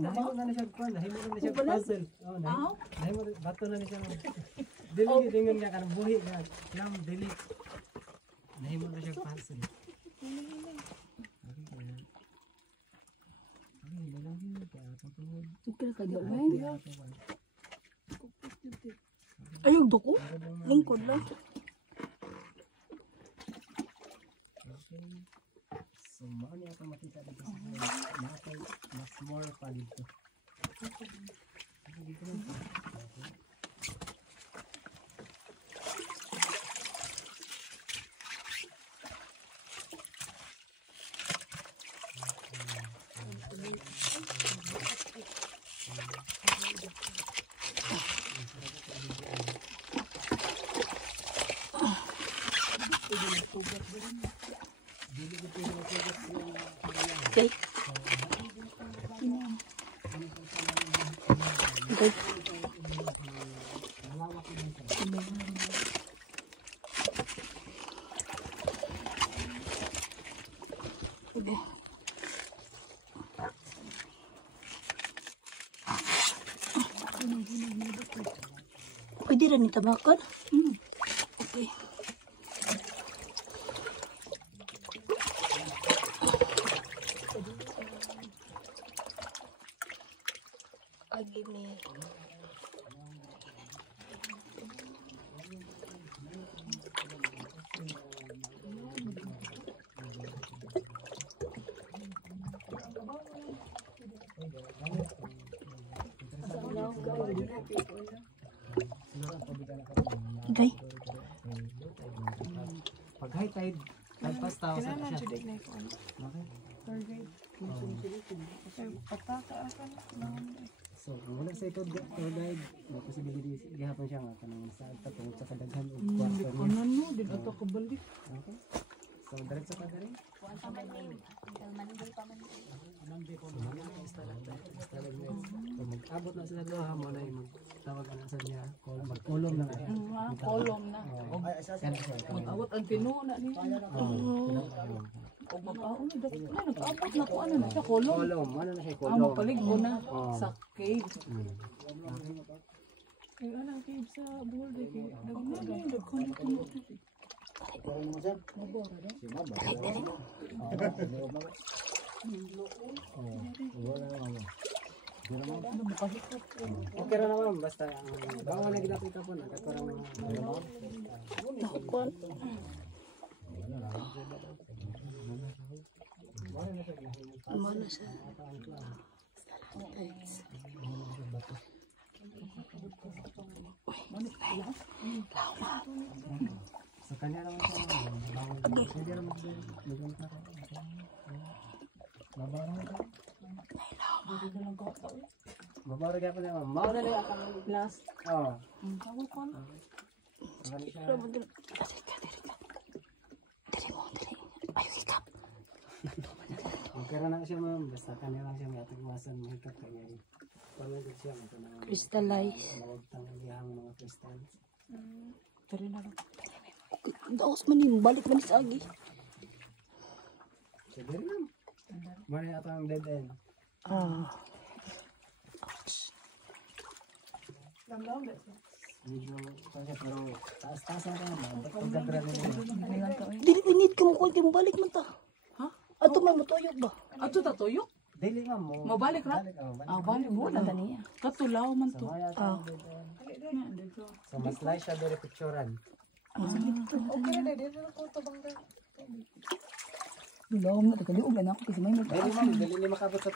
Nahimo na siya kuan, nahimo na siya puzzle. Oh, nahimo bato na siya. Dili dingon nga kanang buhi nga. Nam dili. Nahimo na siya puzzle. Okay ka diyo man. Ayog doko. Lingkod lang. So, mao niya ito makita dito sa natin, mas more pa dito. Dito lang. Okay. Okay. Pwede rin itabakan. Okay. Give me. Okay. Pag high tide, tagpas tao sa siya. So, wala sa ito tour guide, may posibility gihapon siya nga kanang sa tungod sa kadaghan og kwarto niya. Ano no, di ato ka balik. Okay. So, diretso ka dali. So, mag-abot na sila doha mo na magtawag na sa niya. Magkulom na. Kolom na. Mag-awat ang tinuuna niya. O mag-aon na dapat na nag-abot na ko ano na siya kolom. Kolom, ano na siya kolom? Mapaligbo na sa cave. Kaya anong cave sa Boulder kaya nagkano ko. Okay ra naman basta bawa na ginapita po na kato ra Nakukon. Mana sa sa kanya naman siya hindi naman babaw ka pa naman mao na lang akong glass Tawag ko na. okay ra na siya ma'am basta kanya lang siya may atagwasan mahikap kanya pamagod siya Crystallize. mawagtang iyang mga crystals Pero na lang. Daos man yung balik man sa agi. sige rin mali ato ang dead end medyo kasi pero taas-taasan ka naman pagkagran nila Dili pinit ka mo kung di mo balik man ta. Ha? Ato man matuyok ba? Ato ta tuyok? dili nga mo Mabalik ra? Balik mo na taniya. Katulaw man to. so mas nice siya diri picturean Okay na dito ko to bangga. Dulaw mo ta kaliog na ako kasi may dili makabot sa